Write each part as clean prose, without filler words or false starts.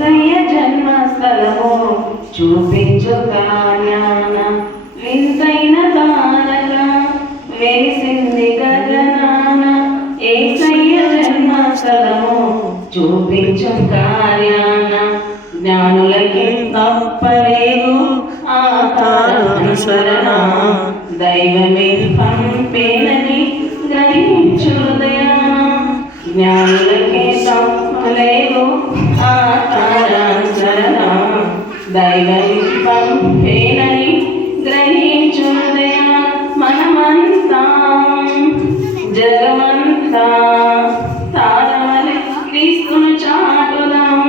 ఏసయ్య జన్మస్థలము చూపించు జ్ఞాన వింతైన తారక వెలిసింది గగనాన ఏసయ్య జన్మస్థలము చూపించు కార్యాన జ్ఞానులకి తప్పలేదు ఆ తారానుసరణ దైవమే పంపేనని గ్రహించు హృదయాన జ్ఞానులకి తప్పలేదు ఆ తారానుసరణ దైవమే పంపేనని గ్రహించు హృదయాన మనమంతా జగమంతా తారమని క్రీస్తును చాటుదాం.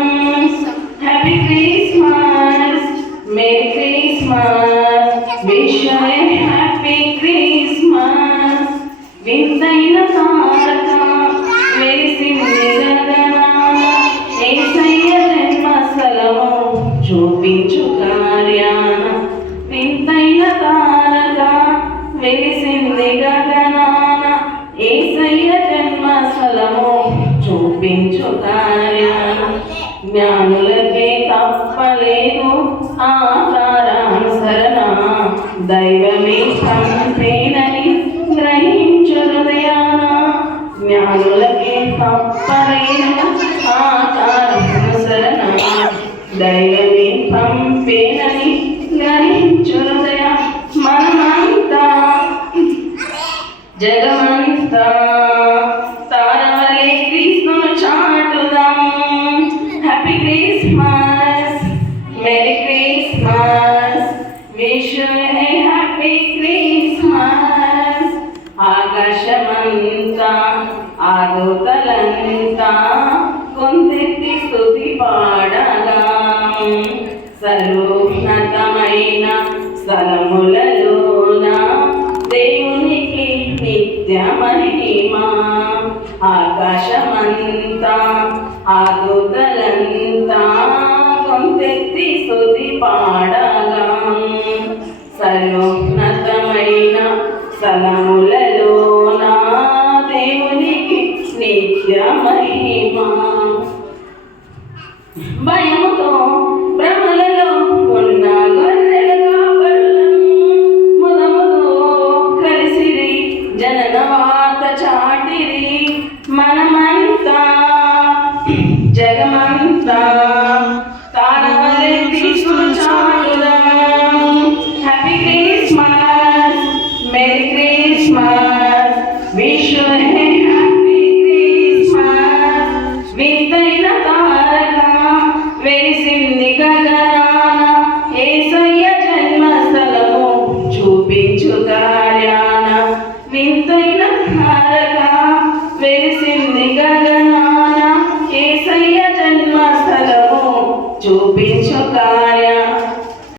Happy Christmas, merry Christmas, wish you a happy Christmas. వింతైన తారక వెలిసింది గగనాన యేసయ్య జన్మస్థలము చూపించు కార్యాన వింతైన తారక వెలిసింది గగనాన యేసయ్య జన్మస్థలము చూపించు కార్యాన జ్ఞానులకే తప్పలేదు ఆ తారానుసరణ దైవమే పంపేనని గ్రహించు హృదయాన జ్ఞానులకే తప్పలేదు ఆ తారానుసరణ దైవమే పంపేనని గ్రహించు హృదయ మనమంతా జగమంతా తారవలే క్రీస్తును చాటుదాం. Happy Christmas, merry Christmas, wish you a happy Christmas. ఆకాశమంతా ఆదోతలంతా కొంతెత్తి స్తుతి పాడగా సర్వోన్నతమైన స్థలములలోన దేవునికి నిత్య మహిమా. ఆకాశమంతా ఆదోతలంతా కొంతెత్తి స్తుతి పాడగా సర్వోన్నతమైన స్థలములలోన దేవునికి నిత్య మహిమా. భయముతో భ్రమలలో ఉన్న గొర్రెల కాపరులను ముదముతో కలిసిరి జనన వార్త చాటిరి. మనమంతా జగమంతా తారవలే క్రీస్తును చాటుదాం. Happy Christmas, merry Christmas, wish you a happy Christmas. వింతైన తారక వెలిసింది గగనాన యేసయ్య జన్మస్థలము చూపించు కార్యాన వింతైన తారక వెలిసింది గగనాన యేసయ్య జన్మస్థలము చూపించు